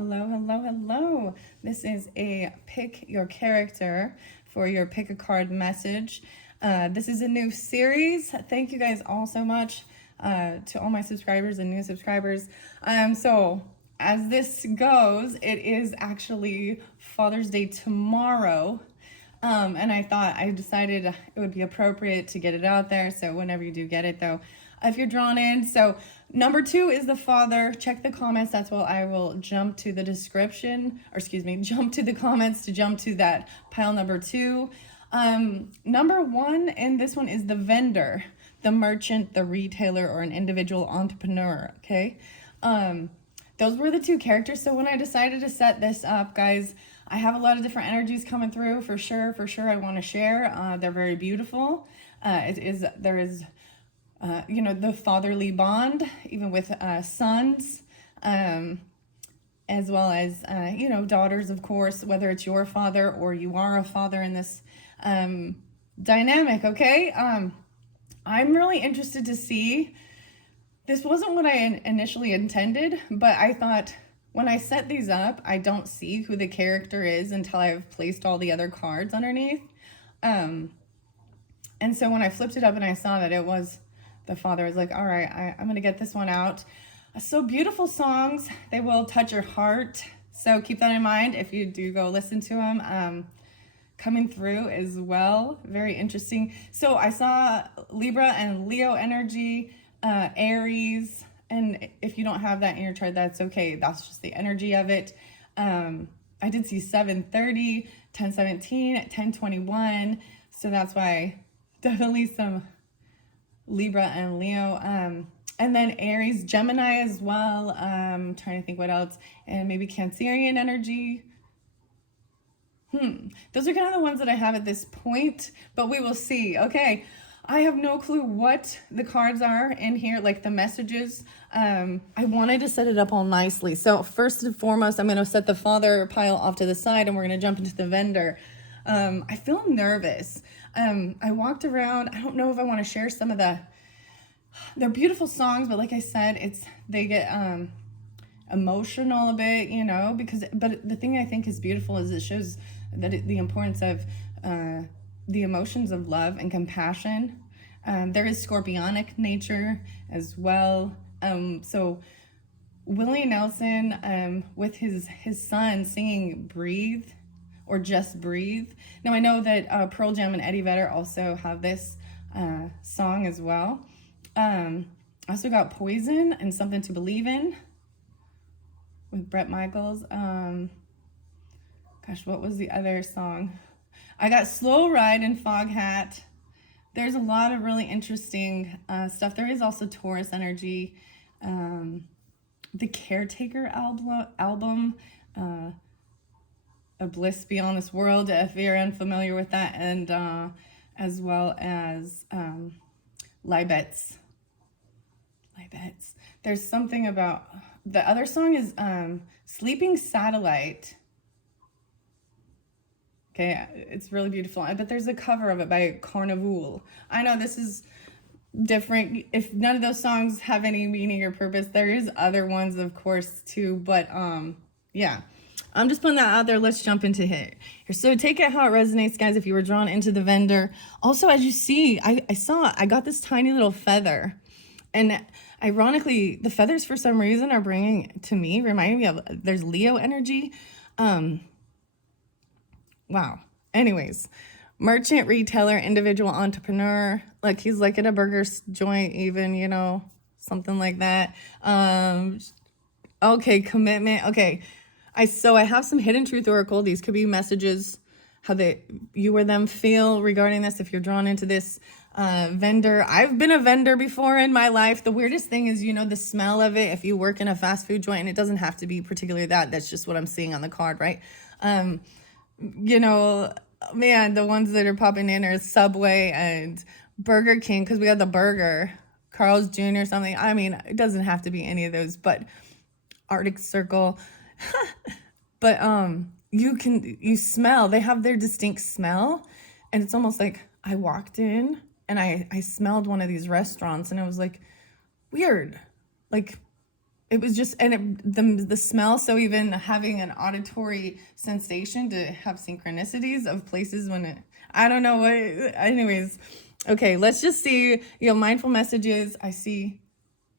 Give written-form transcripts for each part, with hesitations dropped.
Hello, hello, hello. This is a pick your character for your pick a card message. This is a new series. Thank you guys all so much to all my subscribers and new subscribers. So as this goes, it is actually Father's Day tomorrow. And I decided it would be appropriate to get it out there. So whenever you do get it, though, if you're drawn in. So number 2 is the father. Check the comments. That's what I will jump to the description, or excuse me, jump to the comments to jump to that pile number 2. Number 1, and this one is the vendor, the merchant, the retailer, or an individual entrepreneur. Okay. Those were the 2 characters. So when I decided to set this up, guys, I have a lot of different energies coming through for sure. I want to share. They're very beautiful. There is the fatherly bond, even with sons, as well as, daughters, of course, whether it's your father or you are a father in this dynamic, okay? I'm really interested to see. This wasn't what I initially intended, but I thought when I set these up, I don't see who the character is until I've placed all the other cards underneath. And so when I flipped it up and I saw that it was the father, I was like, all right, I'm going to get this one out. So beautiful songs. They will touch your heart. So keep that in mind if you do go listen to them. Coming through as well. Very interesting. So I saw Libra and Leo energy, Aries. And if you don't have that in your chart, that's okay. That's just the energy of it. I did see 7:30, 10:17, 10:21. So that's why definitely some Libra and Leo. And then Aries, Gemini as well. Trying to think what else. And maybe Cancerian energy. Those are kind of the ones that I have at this point, but we will see. Okay. I have no clue what the cards are in here, like the messages. I wanted to set it up all nicely. So first and foremost, I'm going to set the father pile off to the side and we're going to jump into the vendor. I feel nervous. I walked around. I don't know if I want to share some of they're beautiful songs, but like I said, they get emotional a bit, but the thing I think is beautiful is it shows that the importance of the emotions of love and compassion. There is scorpionic nature as well. So Willie Nelson with his son singing Breathe or Just Breathe. Now I know that Pearl Jam and Eddie Vedder also have this song as well. I also got Poison and Something to Believe in with Bret Michaels. Gosh, what was the other song? I got Slow Ride and Foghat. There's a lot of really interesting stuff. There is also Taurus energy. The Caretaker album, A Bliss Beyond This World, if you're unfamiliar with that, and as well as Libets. There's something about, the other song is Sleeping Satellite. Okay, it's really beautiful. But there's a cover of it by Carnival. I know this is different. If none of those songs have any meaning or purpose, there is other ones, of course, too. But yeah, I'm just putting that out there. Let's jump into here. So take it how it resonates, guys, if you were drawn into the vendor. Also, as you see, I got this tiny little feather. And ironically, the feathers, for some reason, are reminding me of, there's Leo energy. Wow. Anyways, merchant, retailer, individual entrepreneur. Like he's like at a burger joint even, something like that. Okay, commitment. Okay. I have some hidden truth oracle. These could be messages, how you or them feel regarding this. If you're drawn into this vendor, I've been a vendor before in my life. The weirdest thing is, the smell of it. If you work in a fast food joint, and it doesn't have to be particularly that's just what I'm seeing on the card, right? Man, the ones that are popping in are Subway and Burger King, because we got the burger, Carl's Jr. something. I mean, it doesn't have to be any of those, but Arctic Circle. But you smell, they have their distinct smell, and it's almost like I walked in and I smelled one of these restaurants and it was like weird. Like it was just, and the smell. So even having an auditory sensation to have synchronicities of places when it, I don't know what, anyways. Okay, let's just see, mindful messages. I see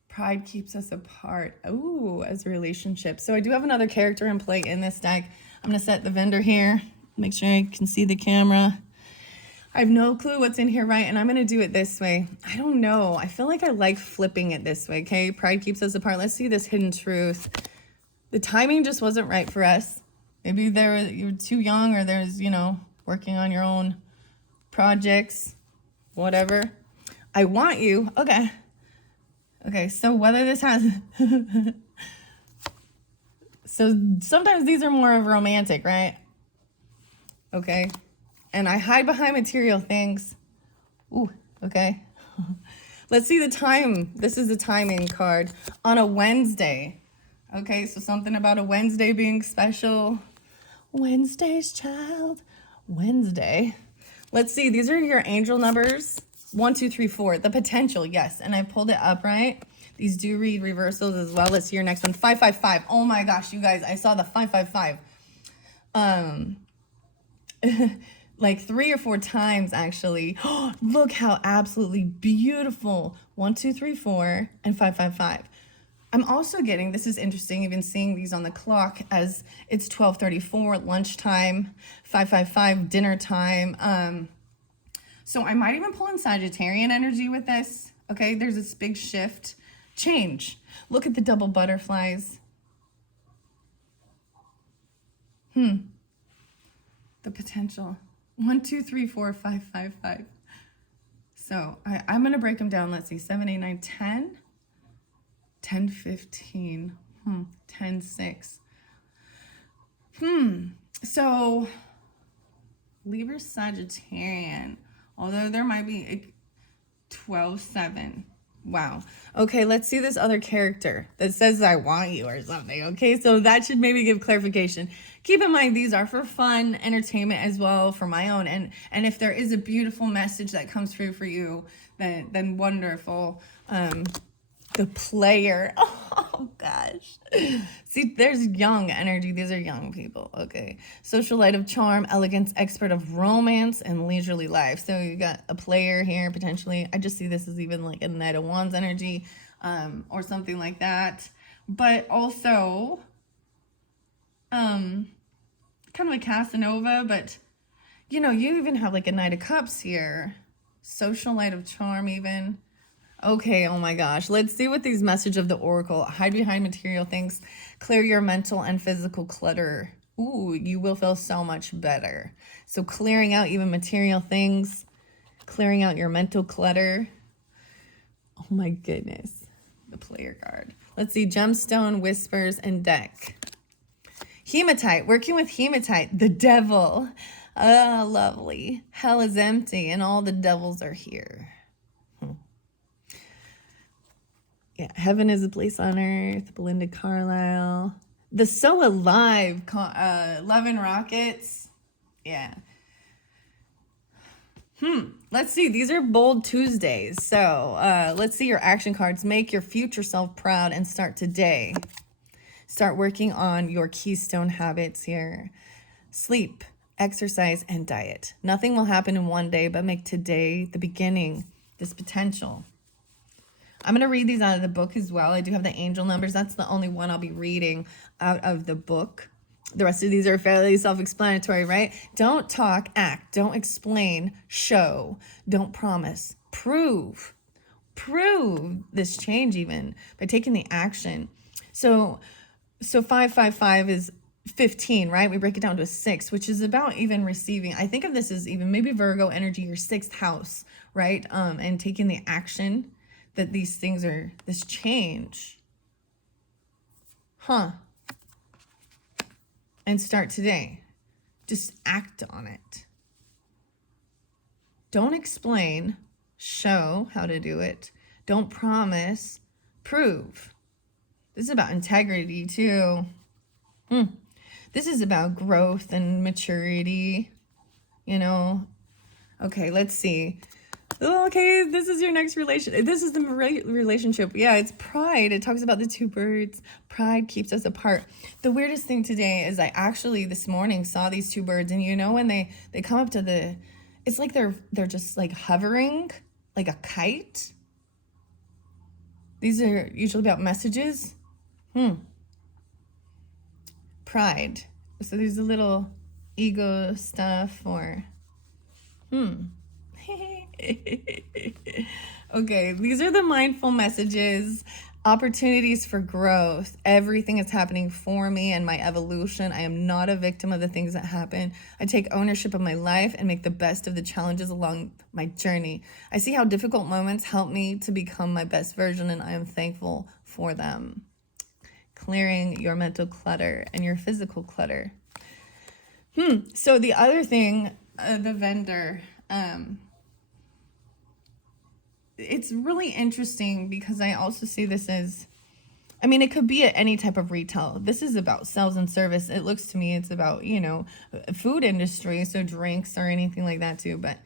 pride keeps us apart. Ooh, as a relationship. So I do have another character in play in this deck. I'm going to set the vendor here. Make sure I can see the camera. I have no clue what's in here, right? And I'm going to do it this way. I don't know. I feel like I like flipping it this way, okay? Pride keeps us apart. Let's see this hidden truth. The timing just wasn't right for us. Maybe you're too young, or there's, working on your own projects, whatever. I want you. Okay. Okay, so whether this has... So sometimes these are more of romantic, right? Okay. And I hide behind material things. Ooh, okay. Let's see the time. This is the timing card on a Wednesday. Okay, so something about a Wednesday being special. Wednesday's child. Wednesday. Let's see. These are your angel numbers. 1, 2, 3, 4. The potential, yes. And I pulled it up, right? These do read reversals as well. Let's see your next one. 555. Oh my gosh, you guys, I saw the 555. Like 3 or 4 times actually. Look how absolutely beautiful. 1, 2, 3, 4, and 555. I'm also getting, this is interesting, even seeing these on the clock as it's 12:34, lunchtime, 555, dinner time. So I might even pull in Sagittarian energy with this. Okay, there's this big shift, change. Look at the double butterflies. The potential. 1, 2, 3, 4, 5, 5, 5. So I'm going to break them down. Let's see. 7, 8, 9, 10. 10, 15. 10, 6. So Libra Sagittarian. Although there might be 12, 7. Wow. Okay, let's see this other character that says I want you or something. Okay, so that should maybe give clarification. Keep in mind, these are for fun, entertainment as well, for my own. And if there is a beautiful message that comes through for you, then wonderful. The player. Oh, gosh. See, there's young energy. These are young people. Okay. Social light of charm, elegance, expert of romance, and leisurely life. So you got a player here, potentially. I just see this as even like a Knight of Wands energy, or something like that. But also, kind of a Casanova, but, you even have like a Knight of Cups here. Social light of charm even. Okay, oh my gosh. Let's see what these message of the oracle. Hide behind material things. Clear your mental and physical clutter. Ooh, you will feel so much better. So clearing out even material things. Clearing out your mental clutter. Oh my goodness. The player card. Let's see. Gemstone, whispers, and deck. Hematite. Working with hematite. The devil. Ah, lovely. Hell is empty and all the devils are here. Yeah, heaven is a place on earth. Belinda Carlisle. The So Alive. Love and Rockets. Yeah. Let's see. These are bold Tuesdays. So let's see your action cards. Make your future self proud and start today. Start working on your keystone habits here. Sleep, exercise, and diet. Nothing will happen in one day, but make today the beginning. This potential. I'm going to read these out of the book as well. I do have the angel numbers. That's the only one I'll be reading out of the book. The rest of these are fairly self-explanatory, right? Don't talk, act. Don't explain, show. Don't promise, prove. Prove this change even by taking the action. So 555 is 15, right? We break it down to a 6, which is about even receiving. I think of this as even maybe Virgo energy, your 6th house, right? And taking the action that these things are, this change. And start today. Just act on it. Don't explain, show how to do it. Don't promise, prove. This is about integrity too. This is about growth and maturity, Okay, let's see. Okay, this is your next relation. This is the relationship. Yeah, it's pride. It talks about the two birds. Pride keeps us apart. The weirdest thing today is I actually this morning saw these two birds, and when they come up to the, it's like they're just like hovering like a kite. These are usually about messages. Pride. So there's a little ego stuff or Okay, these are the mindful messages, opportunities for growth. Everything is happening for me and my evolution. I am not a victim of the things that happen. I take ownership of my life and make the best of the challenges along my journey. I see how difficult moments help me to become my best version, and I am thankful for them. Clearing your mental clutter and your physical clutter. So the other thing, the vendor, it's really interesting because I also see this as, it could be at any type of retail. This is about sales and service. It looks to me, it's about, food industry, so drinks or anything like that too. But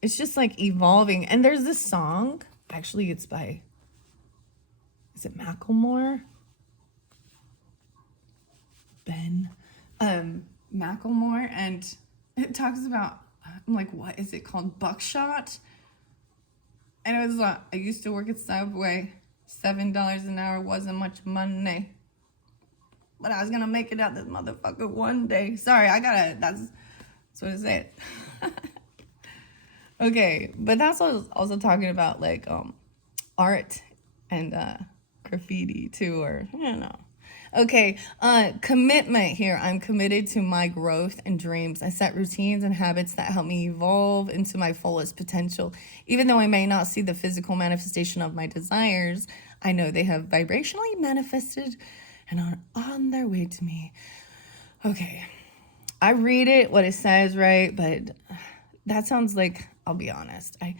it's just like evolving. And there's this song, actually it's by, is it Macklemore? Ben Macklemore, and it talks about, I'm like, what is it called? Buckshot. And it was I used to work at Subway. $7 an hour wasn't much money, but I was gonna make it out this motherfucker one day. Sorry, that's what it said. Okay, but that's what I was also talking about, like art and graffiti too, or I don't know. Okay, commitment here. I'm committed to my growth and dreams. I set routines and habits that help me evolve into my fullest potential. Even though I may not see the physical manifestation of my desires, I know they have vibrationally manifested and are on their way to me. Okay, I read it, what it says, right? But that sounds like, I'll be honest, I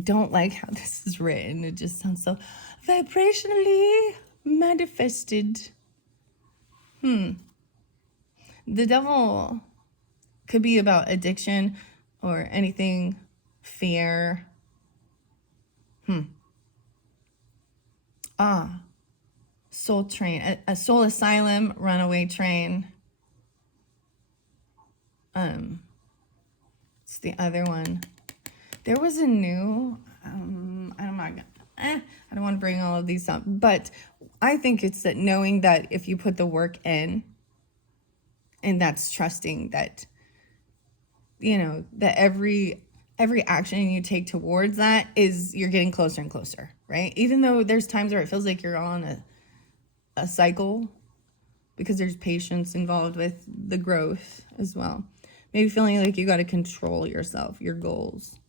don't like how this is written. It just sounds so vibrationally manifested. The devil could be about addiction or anything, fear. Soul train, a soul asylum, runaway train. It's the other one. There was a new, I'm not gonna, I don't want to bring all of these up, but I think it's that knowing that if you put the work in, and that's trusting that, that every action you take towards that is you're getting closer and closer, right? Even though there's times where it feels like you're on a cycle, because there's patience involved with the growth as well. Maybe feeling like you got to control yourself, your goals.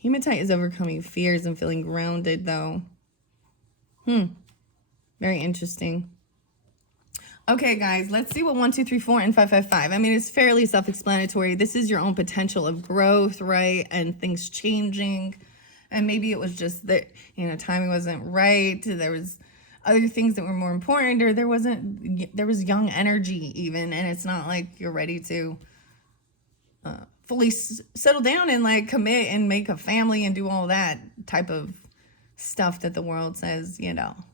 Hematite is overcoming fears and feeling grounded, though. Very interesting. Okay, guys, let's see what 1, 2, 3, 4, and 5, 5, 5. It's fairly self-explanatory. This is your own potential of growth, right? And things changing. And maybe it was just that, timing wasn't right. There was other things that were more important, or there was young energy even. And it's not like you're ready to fully settle down and like commit and make a family and do all that type of stuff that the world says,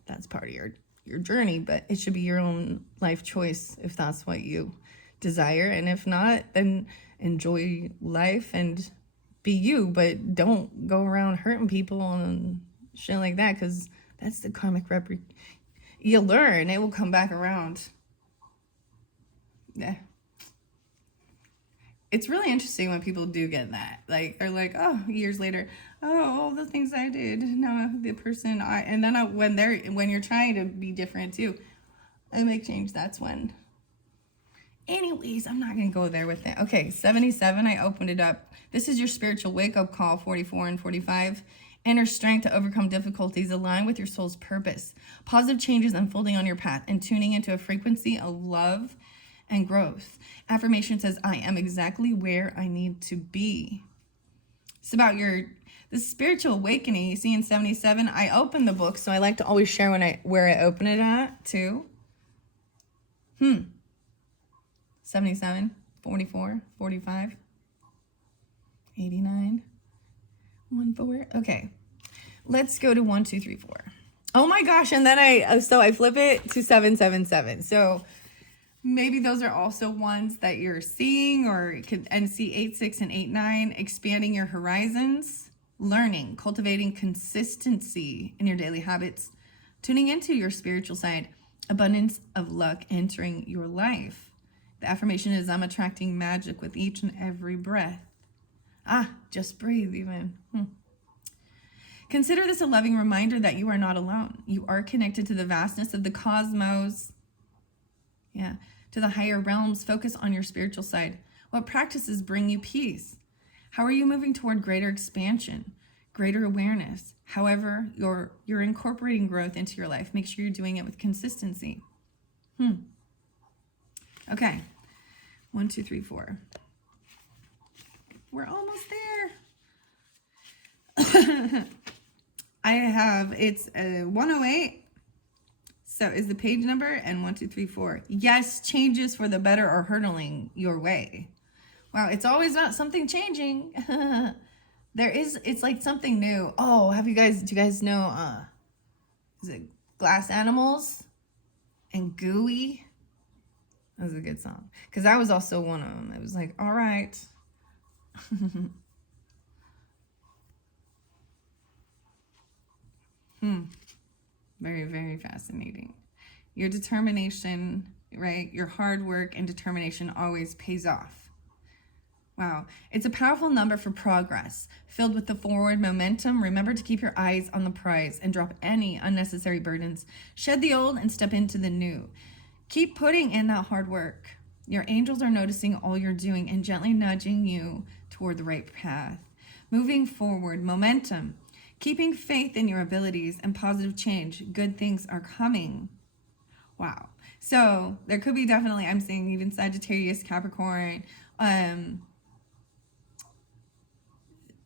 that's part of your journey, but it should be your own life choice if that's what you desire. And if not, then enjoy life and be you, but don't go around hurting people and shit like that, because that's the karmic you'll learn. It will come back around. Yeah. It's really interesting when people do get that. Like, they're like, oh, years later, oh, all the things I did. Now the person and then when you're trying to be different too, and make change, that's when. Anyways, I'm not going to go there with it. Okay, 77, I opened it up. This is your spiritual wake-up call, 44 and 45. Inner strength to overcome difficulties, align with your soul's purpose. Positive changes unfolding on your path and tuning into a frequency of love and growth. Affirmation says, I am exactly where I need to be. It's about the spiritual awakening. You see in 77, I opened the book, so I like to always share where I open it at too. 77, 44, 45. 89. 1, 4. Okay. Let's go to 1, 2, 3, 4. Oh my gosh. And then I flip it to 7, 7, 7. So maybe those are also ones that you're seeing, or and see 8, 6, and 8, 9, expanding your horizons, learning, cultivating consistency in your daily habits, tuning into your spiritual side, abundance of luck entering your life. The affirmation is, I'm attracting magic with each and every breath. Just breathe even. Consider this a loving reminder that you are not alone. You are connected to the vastness of the cosmos. To the higher realms. Focus on your spiritual side. What practices bring you peace? How are you moving toward greater expansion, greater awareness? However, you're incorporating growth into your life. Make sure you're doing it with consistency. Okay. 1, 2, 3, 4. We're almost there. It's 108. So is the page number, and 1, 2, 3, 4. Yes, changes for the better are hurtling your way. Wow, it's always not something changing. It's like something new. Oh, do you guys know, is it Glass Animals and Gooey? That was a good song. Because that was also one of them. It was like, all right. Very, very fascinating. Your determination, right? Your hard work and determination always pays off. Wow. It's a powerful number for progress. Filled with the forward momentum, remember to keep your eyes on the prize and drop any unnecessary burdens. Shed the old and step into the new. Keep putting in that hard work. Your angels are noticing all you're doing and gently nudging you toward the right path. Moving forward, momentum. Keeping faith in your abilities and positive change. Good things are coming. Wow. So there could be definitely, I'm seeing even Sagittarius, Capricorn,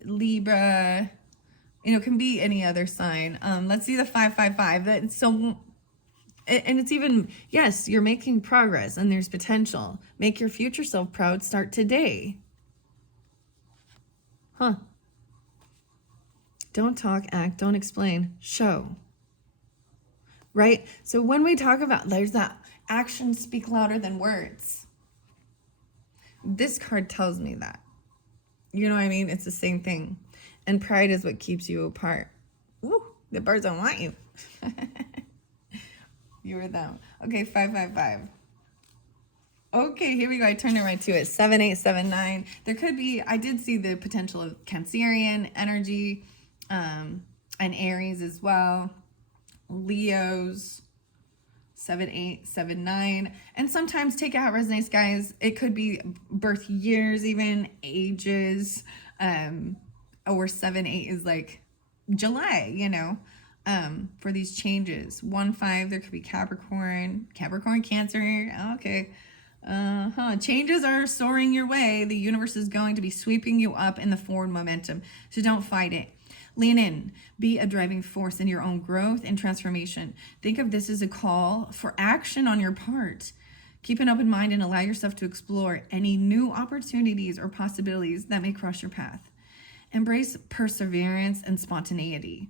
Libra, can be any other sign. Let's see the 555. So, and it's even, yes, you're making progress and there's potential. Make your future self proud. Start today. Don't talk, act, don't explain, show. Right? So when we talk about, there's that actions speak louder than words. This card tells me that. You know what I mean? It's the same thing. And pride is what keeps you apart. Woo, the birds don't want you. You or them. Okay, 555. Okay, here we go. I turned it right to it. 7, 8, 7, 9. There could be, I did see the potential of Cancerian energy, and Aries as well. Leos, 7, 8, 7, 9. And sometimes take it how it resonates, guys. It could be birth years, even ages. Or 7, 8 is like July, for these changes. 1, 5, there could be Capricorn, Cancer. Okay. Changes are soaring your way. The universe is going to be sweeping you up in the forward momentum. So don't fight it. Lean in. Be a driving force in your own growth and transformation. Think of this as a call for action on your part. Keep an open mind and allow yourself to explore any new opportunities or possibilities that may cross your path. Embrace perseverance and spontaneity.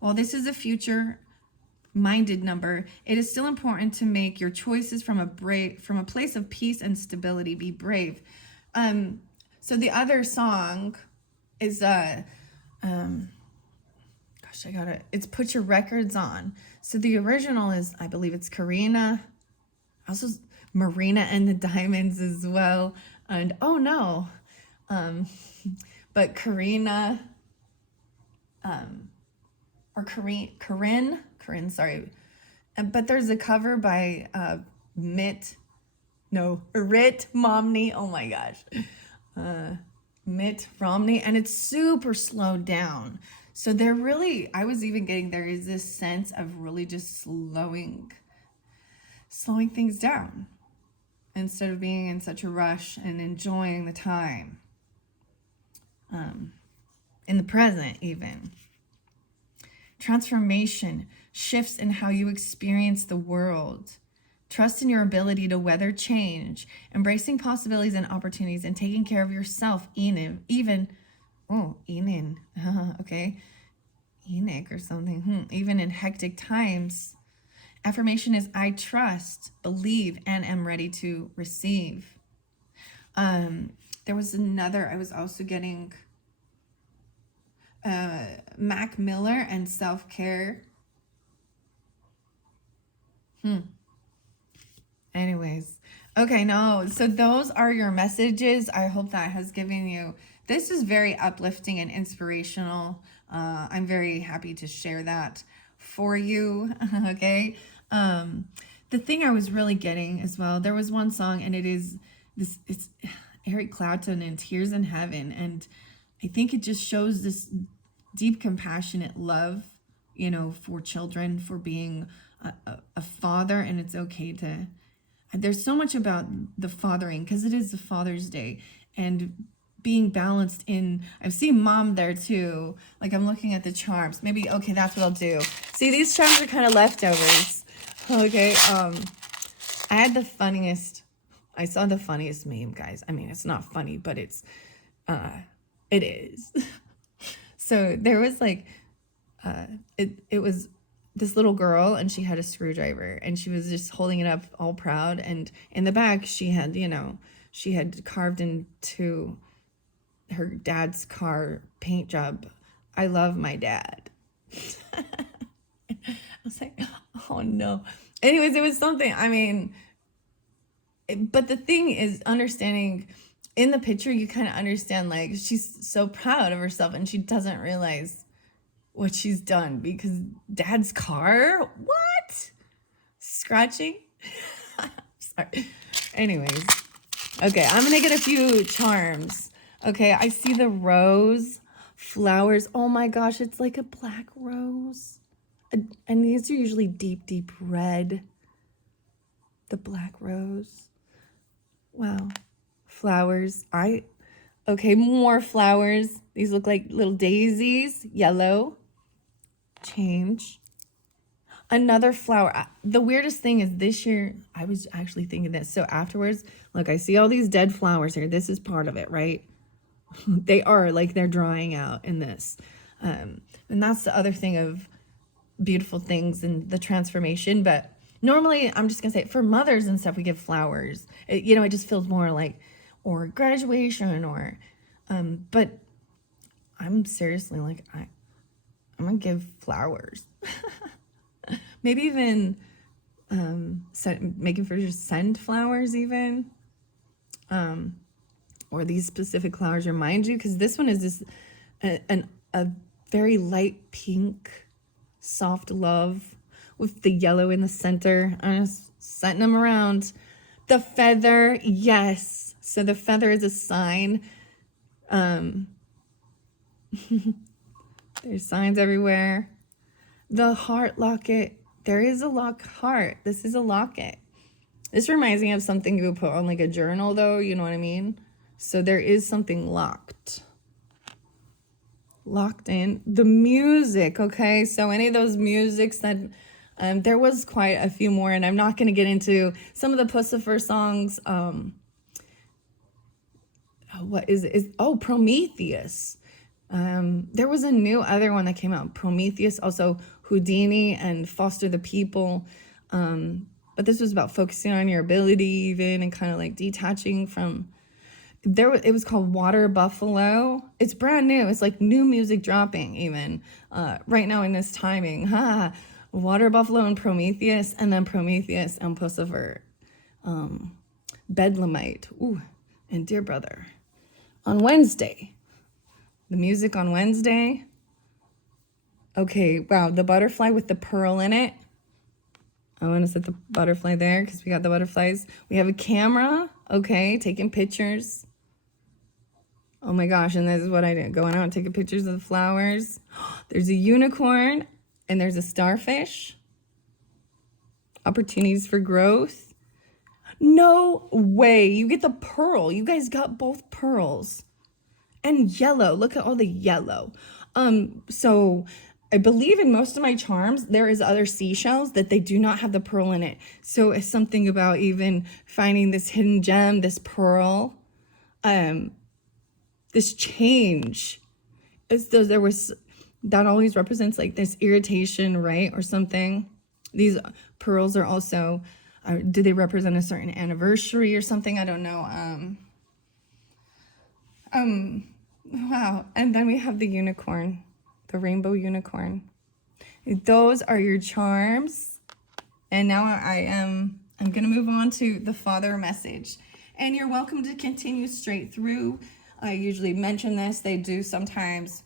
While this is a future-minded number, it is still important to make your choices from a place of peace and stability. Be brave. So the other song is it's Put Your Records On. So the original is, I believe it's Karina, also Marina and the Diamonds as well. And but Karina, or Corinne, sorry. But there's a cover by Rit Romney. Oh my gosh. Mitt Romney, and it's super slowed down. So I was even getting, there is this sense of really just slowing things down instead of being in such a rush and enjoying the time. In the present even. Transformation, shifts in how you experience the world. Trust in your ability to weather change, embracing possibilities and opportunities, and taking care of yourself even Oh, Enan. Okay. Enoch or something. Even in hectic times. Affirmation is I trust, believe, and am ready to receive. There was another, I was also getting Mac Miller and self-care. Anyways, okay, no, so those are your messages. I hope that has given you, this is very uplifting and inspirational. I'm very happy to share that for you. Okay. The thing I was really getting as well, there was one song and it is this, it's Eric Clapton and Tears in Heaven. And I think it just shows this deep, compassionate love, you know, for children, for being a father. And it's okay to, there's so much about the fathering because it is the Father's Day and being balanced in, I've seen mom there too. Like I'm looking at the charms. Maybe, okay, that's what I'll do. See, these charms are kind of leftovers. Okay. I had the funniest, I saw the funniest meme, guys. I mean, it's not funny, but it is. So there was like, it was this little girl and she had a screwdriver and she was just holding it up all proud. And in the back, she had, you know, she had carved into her dad's car paint job, I love my dad. I was like, oh no. Anyways, it was something, I mean, but the thing is understanding in the picture, you kind of understand like she's so proud of herself and she doesn't realize what she's done because dad's car, what? Scratching? Sorry. Anyways, okay, I'm gonna get a few charms. Okay, I see the rose flowers. Oh my gosh, it's like a black rose. And these are usually deep, deep red. The black rose. Wow. Flowers. Okay, more flowers. These look like little daisies. Yellow. Change. Another flower. The weirdest thing is this year, I was actually thinking this. So afterwards, look, I see all these dead flowers here. This is part of it, right? They are like they're drying out in this. And that's the other thing of beautiful things and the transformation. But normally, I'm just going to say for mothers and stuff, we give flowers. You know, it just feels more like, or graduation or, but I'm seriously like, I'm going to give flowers. Maybe even making for just send flowers even. Or these specific flowers remind you, because this one is this a very light pink, soft love with the yellow in the center. I'm just setting them around. The feather, yes. So the feather is a sign. There's signs everywhere. The heart locket. There is a heart. This is a locket. This reminds me of something you would put on like a journal though, you know what I mean? So there is something locked in. The music, okay? So any of those musics that, there was quite a few more, and I'm not going to get into some of the Puscifer songs. What is it? Oh, Prometheus. There was a new other one that came out, Prometheus, also Houdini and Foster the People. But this was about focusing on your ability even and kind of like detaching from it was called Water Buffalo. It's brand new. It's like new music dropping even right now in this timing. Water Buffalo and Prometheus, and then Prometheus and Puscifer. Bedlamite. Ooh, and Dear Brother. On Wednesday. The music on Wednesday. Okay, wow, the butterfly with the pearl in it. I want to set the butterfly there because we got the butterflies. We have a camera, okay, taking pictures. Oh my gosh, and this is what I did. Going out and taking pictures of the flowers. There's a unicorn and there's a starfish. Opportunities for growth. No way. You get the pearl. You guys got both pearls. And yellow. Look at all the yellow. So I believe in most of my charms, there is other seashells that they do not have the pearl in it. So it's something about even finding this hidden gem, this pearl, this change. It's those, there was, that always represents like this irritation, right? Or something. These pearls are also, do they represent a certain anniversary or something? I don't know. Wow. And then we have the unicorn, the rainbow unicorn. Those are your charms. And now I'm going to move on to the Father message. And you're welcome to continue straight through. I usually mention this. They do sometimes,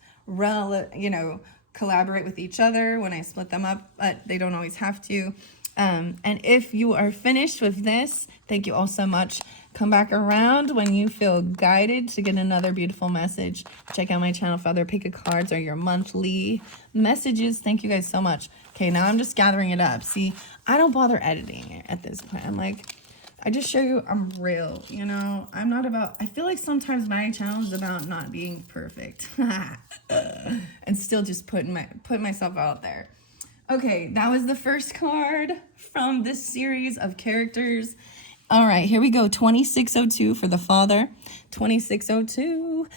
collaborate with each other when I split them up, but they don't always have to. And if you are finished with this, thank you all so much. Come back around when you feel guided to get another beautiful message. Check out my channel for other pick a cards or your monthly messages. Thank you guys so much. Okay, now I'm just gathering it up. See, I don't bother editing it at this point. I'm like, I just show you I'm real, I'm not about, I feel like sometimes my channel is about not being perfect and still just put myself out there. Okay, that was the first card from this series of characters. All right, here we go. 2602 for the Father. 2602,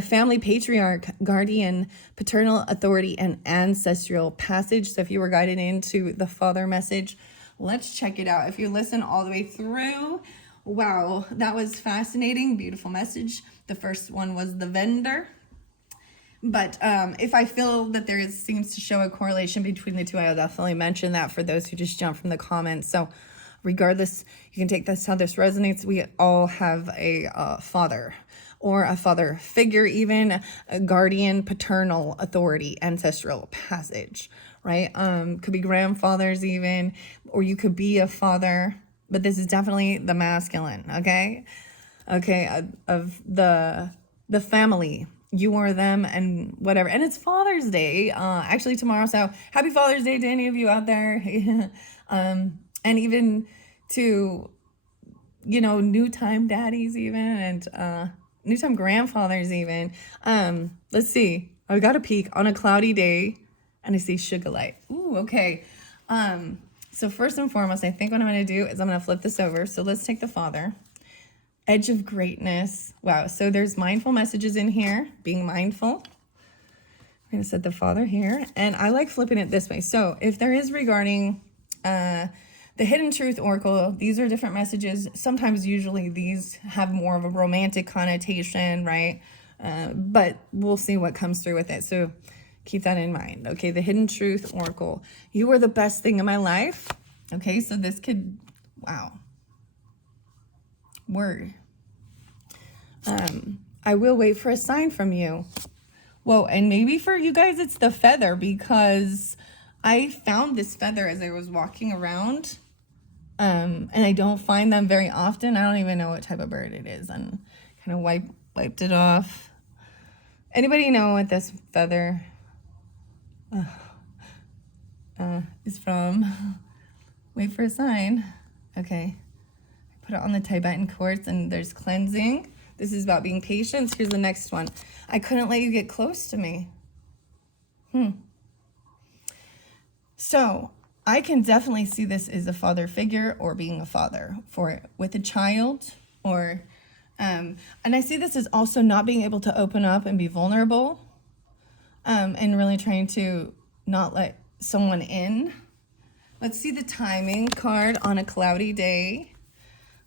family patriarch, guardian, paternal authority, and ancestral passage. So if you were guided into the Father message, let's check it out. If you listen all the way through, wow, that was fascinating. Beautiful message. The first one was the vendor. But if I feel that there seems to show a correlation between the two, I'll definitely mention that for those who just jump from the comments. So regardless, you can take this how this resonates. We all have a father or a father figure, even a guardian, paternal authority, ancestral passage, right? Could be grandfathers even, or you could be a father, but this is definitely the masculine, okay? Okay, of the family. You are them and whatever. And it's Father's Day, actually tomorrow. So happy Father's Day to any of you out there. And even to, new time daddies even, and new time grandfathers even. Let's see. I got a peek on a cloudy day and I see sugar light. Ooh, okay. So first and foremost, I think what I'm going to do is I'm going to flip this over. So let's take the Father. Edge of greatness. Wow. So there's mindful messages in here, being mindful. I'm going to set the Father here. And I like flipping it this way. So if there is regarding the Hidden Truth Oracle, these are different messages. Sometimes, usually, these have more of a romantic connotation, right? But we'll see what comes through with it. So keep that in mind. Okay, the Hidden Truth Oracle. You are the best thing in my life. Okay, so this could, wow. Word. I will wait for a sign from you. Whoa, and maybe for you guys it's the feather, because I found this feather as I was walking around. And I don't find them very often. I don't even know what type of bird it is, and kind of wiped it off. Anybody know what this feather is from? Wait for a sign. Okay. Put it on the Tibetan quartz, and there's cleansing. This is about being patient. Here's the next one. I couldn't let you get close to me. So I can definitely see this as a father figure, or being a father with a child, or and I see this as also not being able to open up and be vulnerable, and really trying to not let someone in. Let's see the timing card on a cloudy day.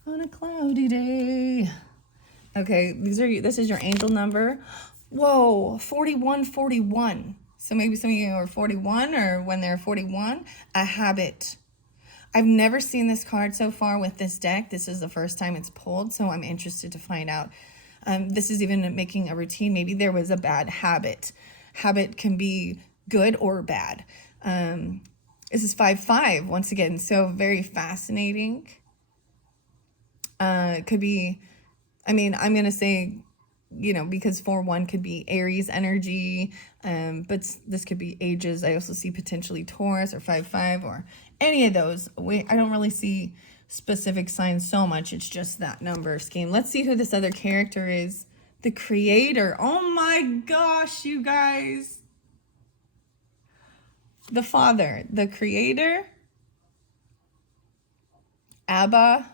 On a cloudy day. Okay, this is your angel number. Whoa, 4141. So maybe some of you are 41, or when they're 41, a habit. I've never seen this card so far with this deck. This is the first time it's pulled, so I'm interested to find out. This is even making a routine. Maybe there was a bad habit. Habit can be good or bad. This is 5-5 once again, so very fascinating. Could be, I'm going to say, because 4-1 could be Aries energy, but this could be ages. I also see potentially Taurus or 5-5 or any of those. I don't really see specific signs so much. It's just that number scheme. Let's see who this other character is. The Creator. Oh my gosh, you guys. The Father, the Creator. Abba,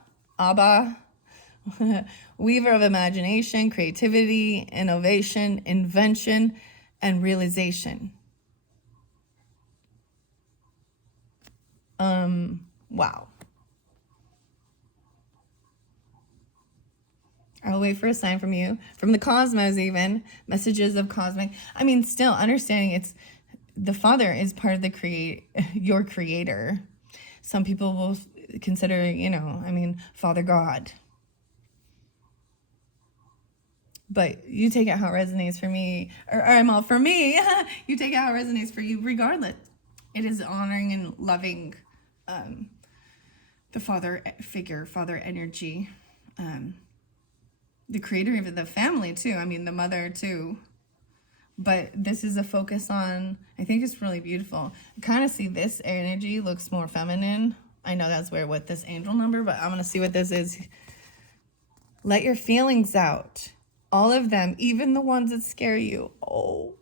weaver of imagination, creativity, innovation, invention, and realization. Wow. I'll wait for a sign from you, from the cosmos even, messages of cosmic. I mean, still understanding it's the Father is part of your creator. Some people will consider, Father God. But you take it how it resonates for me, or I'm all for me. You take it how it resonates for you, regardless. It is honoring and loving the Father figure, Father energy, the creator of the family too. I mean, the mother too. But this is a focus on, I think it's really beautiful. I kind of see this energy looks more feminine. I know that's with this angel number, but I'm going to see what this is. Let your feelings out. All of them, even the ones that scare you. Oh.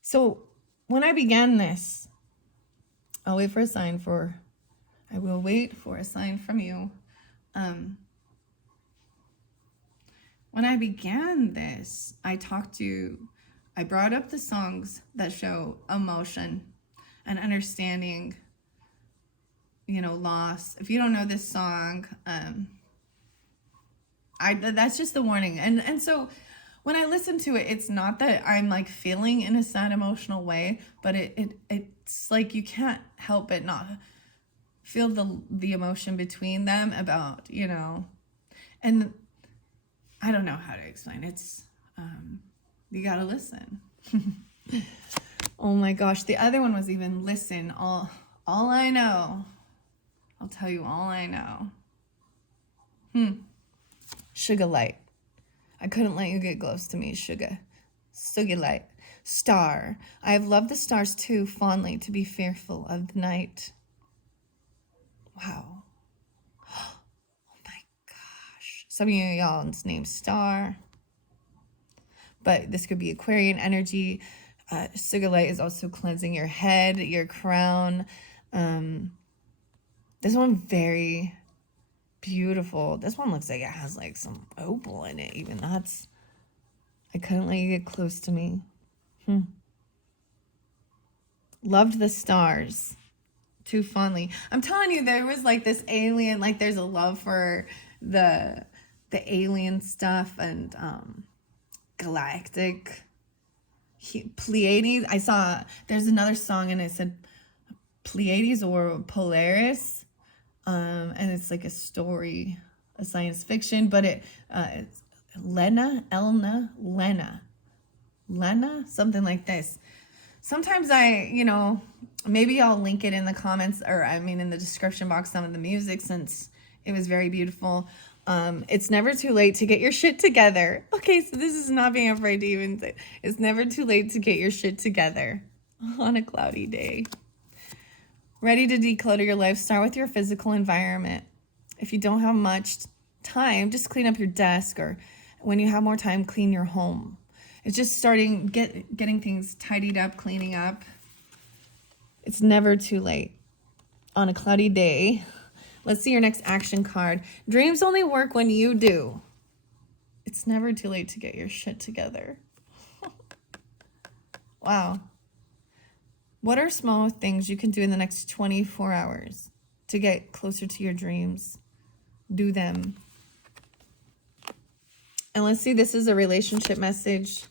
So when I began this, I will wait for a sign from you. When I began this, I brought up the songs that show emotion and understanding, loss. If you don't know this song, that's just the warning. And so when I listen to it, it's not that I'm like feeling in a sad emotional way, but it's like you can't help but not feel the emotion between them about, and I don't know how to explain. It's you gotta listen. Oh my gosh, the other one was even listen. All I know. I'll tell you all I know. Sugar light. I couldn't let you get close to me, sugar. Sugar light. Star. I have loved the stars too fondly to be fearful of the night. Wow. Oh my gosh. Some of y'all's name's Star. But this could be Aquarian energy. Sugar light is also cleansing your head, your crown. This one very beautiful. This one looks like it has like some opal in it. Even I couldn't let you get close to me. Loved the stars too fondly. I'm telling you, there was like this alien, like there's a love for the alien stuff and galactic Pleiades. I saw there's another song and it said Pleiades or Polaris. And it's like a story, a science fiction, but it's Lena, something like this. Sometimes maybe I'll link it in the comments or in the description box, some of the music, since it was very beautiful. It's never too late to get your shit together. Okay, so this is not being afraid to even say, it's never too late to get your shit together on a cloudy day. Ready to declutter your life, start with your physical environment. If you don't have much time, just clean up your desk, or when you have more time, clean your home. It's just getting things tidied up, cleaning up. It's never too late on a cloudy day. Let's see your next action card. Dreams only work when you do. It's never too late to get your shit together. Wow. What are small things you can do in the next 24 hours to get closer to your dreams? Do them. And let's see, this is a relationship message.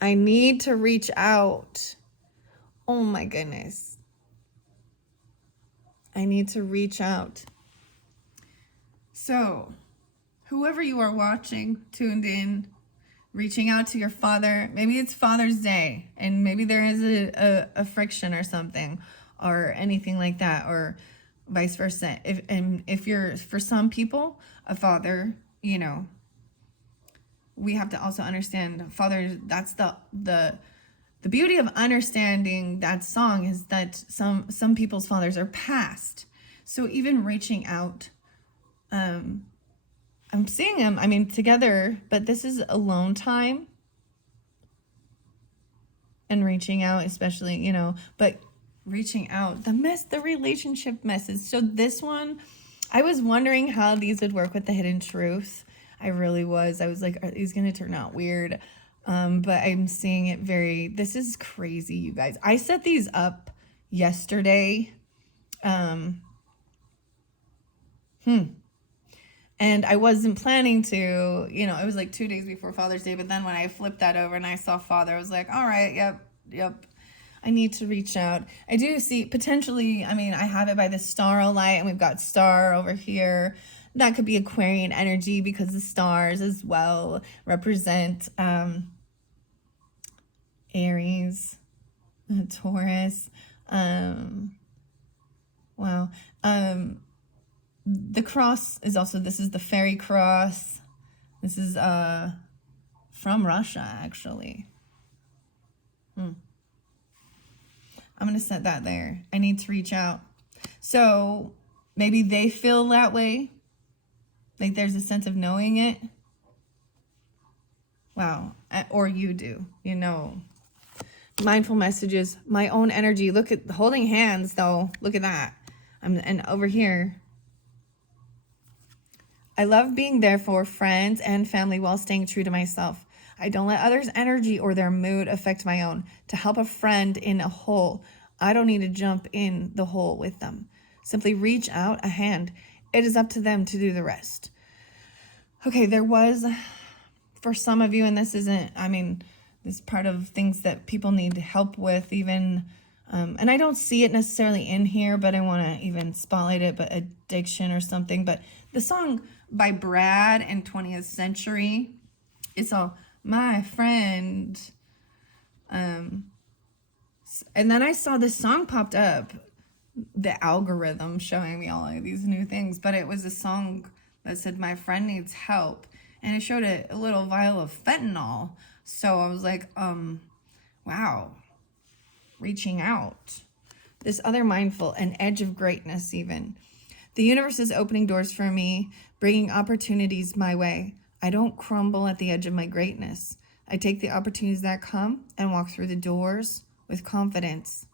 I need to reach out. Oh my goodness. I need to reach out. So, whoever you are watching, tuned in, reaching out to your father. Maybe it's Father's Day and maybe there is a friction or something or anything like that, or vice versa. If you're, for some people, a father, we have to also understand father. That's the beauty of understanding that song, is that some people's fathers are past. So even reaching out, I'm seeing them, together, but this is alone time. And reaching out, especially, but reaching out, the relationship message. So this one, I was wondering how these would work with the hidden truth. I really was. I was like, are these going to turn out weird? But I'm seeing it this is crazy, you guys. I set these up yesterday. Um, and I wasn't planning to, it was like 2 days before Father's Day. But then when I flipped that over and I saw Father, I was like, all right, yep. I need to reach out. I do see potentially, I have it by the starlight, and we've got star over here. That could be Aquarian energy because the stars as well represent Aries, Taurus. Wow. The cross is also, this is the fairy cross. This is from Russia, actually. I'm going to set that there. I need to reach out. So maybe they feel that way. Like there's a sense of knowing it. Wow. Or you do, Mindful messages, my own energy. Look at holding hands, though. Look at that. And over here. I love being there for friends and family while staying true to myself. I don't let others' energy or their mood affect my own. To help a friend in a hole, I don't need to jump in the hole with them. Simply reach out a hand. It is up to them to do the rest. Okay, there was, for some of you, and this isn't, this is part of things that people need help with even, and I don't see it necessarily in here, but I want to even spotlight it, but addiction or something. But the song by Brad and 20th Century, it's all, my friend. And then I saw this song popped up, the algorithm showing me all of these new things, but it was a song that said, my friend needs help. And it showed a little vial of fentanyl. So I was like, wow, reaching out. This other mindful, an edge of greatness even. The universe is opening doors for me, bringing opportunities my way. I don't crumble at the edge of my greatness. I take the opportunities that come and walk through the doors with confidence.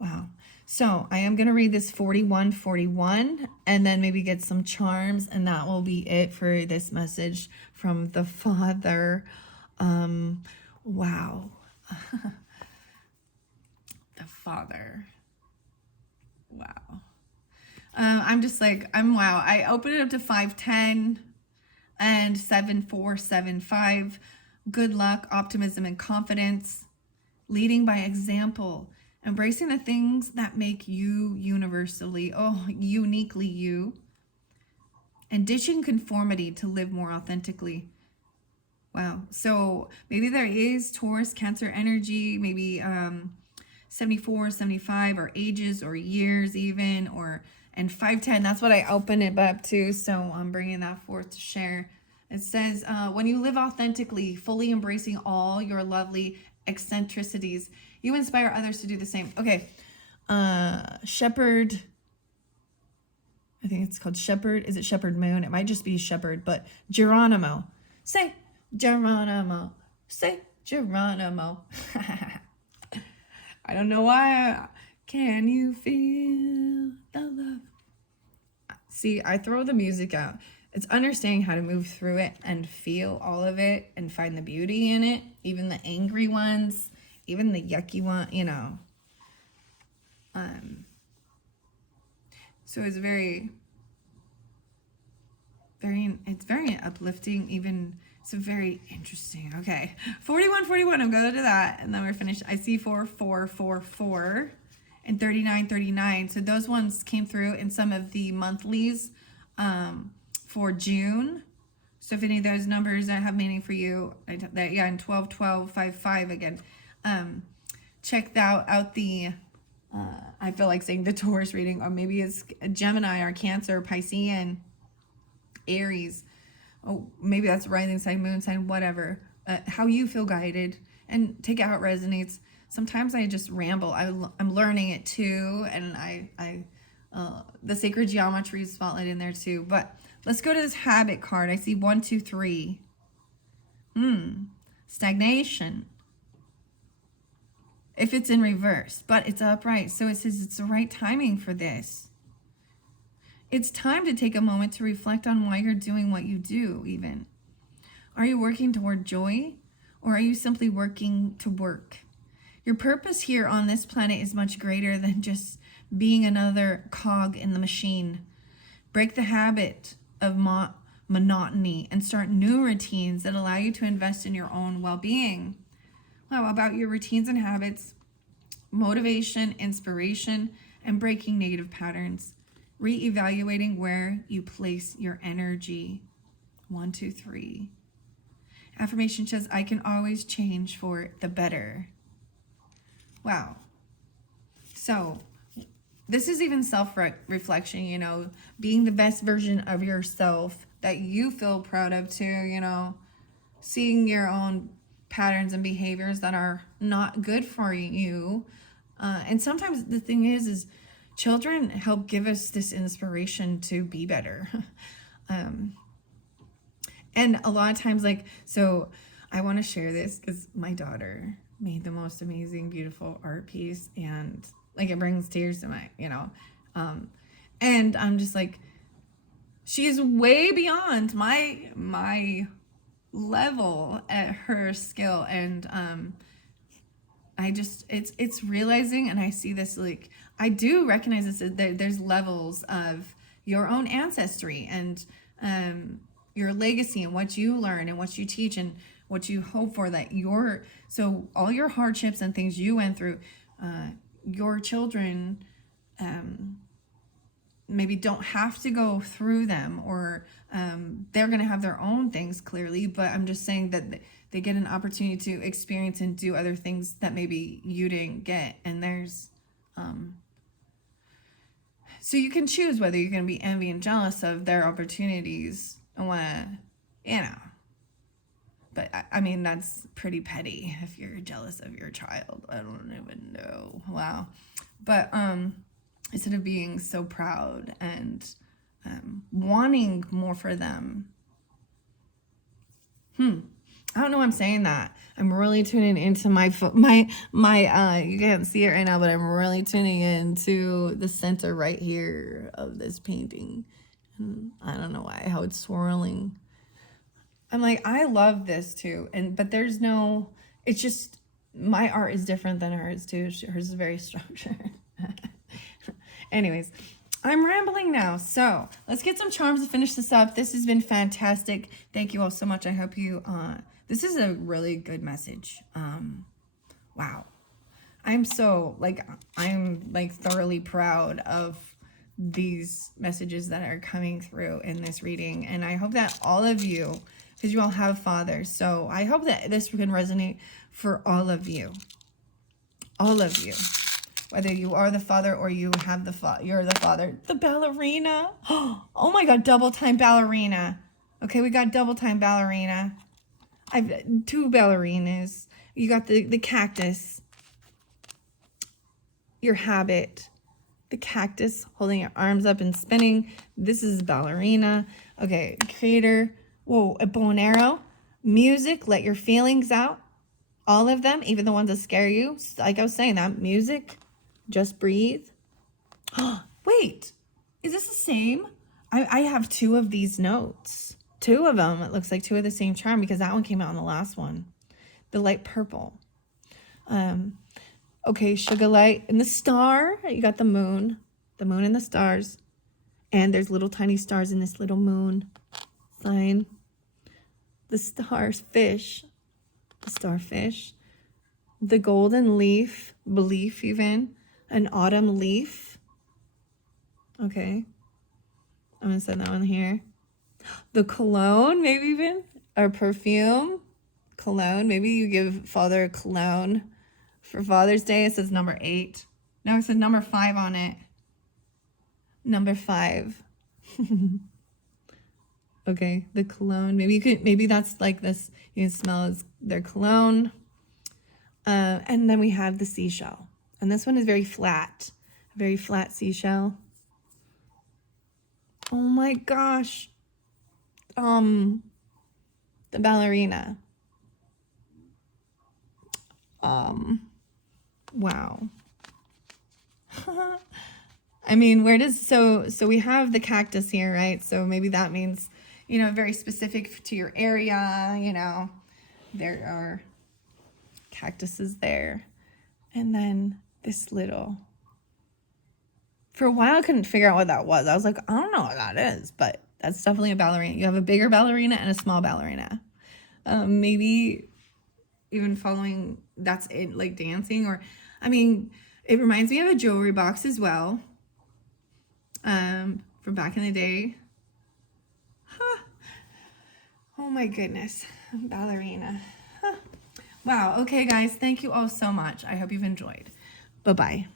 Wow. So I am going to read this 4141 and then maybe get some charms, and that will be it for this message from the Father. Wow. The Father. Wow. I'm just like, wow. I opened it up to 510 and 7475. Good luck, optimism, and confidence. Leading by example. Embracing the things that make you uniquely you. And ditching conformity to live more authentically. Wow. So maybe there is Taurus, Cancer energy, maybe 74, 75, or ages or years even, and 510. That's what I opened it up to. So I'm bringing that forth to share. It says, when you live authentically, fully embracing all your lovely eccentricities, you inspire others to do the same. Okay. Shepherd. I think it's called Shepherd. Is it Shepherd Moon? It might just be Shepherd, but Geronimo. Say Geronimo. Say Geronimo. I don't know why. Can you feel the love? See, I throw the music out. It's understanding how to move through it and feel all of it and find the beauty in it, even the angry ones, even the yucky one, So it's it's very uplifting, even. It's very interesting. Okay, 4141, I'm going to that, and then we're finished. I see 4444 and 3939. So those ones came through in some of the monthlies for June. So if any of those numbers that have meaning for you, and 121255 again, check out the I feel like saying the Taurus reading, or maybe it's a Gemini or Cancer, Piscean, Aries. Oh, maybe that's rising sign, moon sign, whatever. How you feel guided, and take it how it resonates. Sometimes I just ramble. I'm learning it too, and the sacred geometry is spotlight in there too. But let's go to this habit card. I see 1, 2, 3. Stagnation. If it's in reverse, but it's upright. So it says it's the right timing for this. It's time to take a moment to reflect on why you're doing what you do, even. Are you working toward joy, or are you simply working to work? Your purpose here on this planet is much greater than just being another cog in the machine. Break the habit of monotony and start new routines that allow you to invest in your own well-being. Wow, about your routines and habits, motivation, inspiration, and breaking negative patterns. Re-evaluating where you place your energy. 1, 2, 3. Affirmation says, I can always change for the better. Wow. So this is even self-reflection, you know, being the best version of yourself that you feel proud of too, you know, seeing your own patterns and behaviors that are not good for you. And sometimes the thing is children help give us this inspiration to be better. And a lot of times, like, so I want to share this because my daughter made the most amazing, beautiful art piece, and like it brings tears to my, you know, and I'm just like, she's way beyond my level at her skill, and I just it's realizing, and I see this, like, I do recognize this, there's levels of your own ancestry and your legacy and what you learn and what you teach and what you hope for, that so all your hardships and things you went through, your children maybe don't have to go through them, or they're going to have their own things, clearly, but I'm just saying that they get an opportunity to experience and do other things that maybe you didn't get. And there's so you can choose whether you're going to be envy and jealous of their opportunities and want to, you know, but I mean, that's pretty petty if you're jealous of your child. I don't even know. Wow. But instead of being so proud and wanting more for them. I don't know why I'm saying that. I'm really tuning into my you can't see it right now, but I'm really tuning into the center right here of this painting. And I don't know why, how it's swirling. I'm like, I love this too. But there's no, it's just, my art is different than hers too. Hers is very structured. Anyways, I'm rambling now. So let's get some charms to finish this up. This has been fantastic. Thank you all so much. I hope you, this is a really good message. Wow. I'm thoroughly proud of these messages that are coming through in this reading. And I hope that all of you, because you all have fathers, so I hope that this can resonate for all of you. All of you. Whether you are the father or you have you're the father. The ballerina. Oh my God, double time ballerina. Okay, we got double time ballerina. I've 2 ballerinas. You got the cactus. Your habit. The cactus holding your arms up and spinning. This is ballerina. Okay, creator. Whoa, a bow and arrow. Music, let your feelings out. All of them, even the ones that scare you. Like I was saying, that music. Just breathe. Wait, is this the same? I have 2 of these notes. 2 of them. It looks like 2 of the same charm, because that one came out in the last one. The light purple. Okay, sugar light and the star. You got the moon and the stars. And there's little tiny stars in this little moon sign. The starfish. The starfish. The golden leaf. Belief even. An autumn leaf. Okay. I'm going to send that one here. The cologne, maybe even. Or perfume. Cologne. Maybe you give father a cologne for Father's Day. It says number 8. No, it says number 5 on it. Number 5. Okay, the cologne. Maybe that's like this. You can smell their cologne. And then we have the seashell. And this one is very flat seashell. Oh my gosh. The ballerina. Wow. I mean, so we have the cactus here, right? So maybe that means you know, very specific to your area. You know, there are cactuses there. And then this little, for a while I couldn't figure out what that was. I was like, I don't know what that is, but that's definitely a ballerina. You have a bigger ballerina and a small ballerina. Maybe even following, that's it, like dancing, or, I mean, it reminds me of a jewelry box as well, from back in the day. Huh. Oh my goodness, ballerina. Huh. Wow, okay guys, thank you all so much. I hope you've enjoyed. Bye-bye.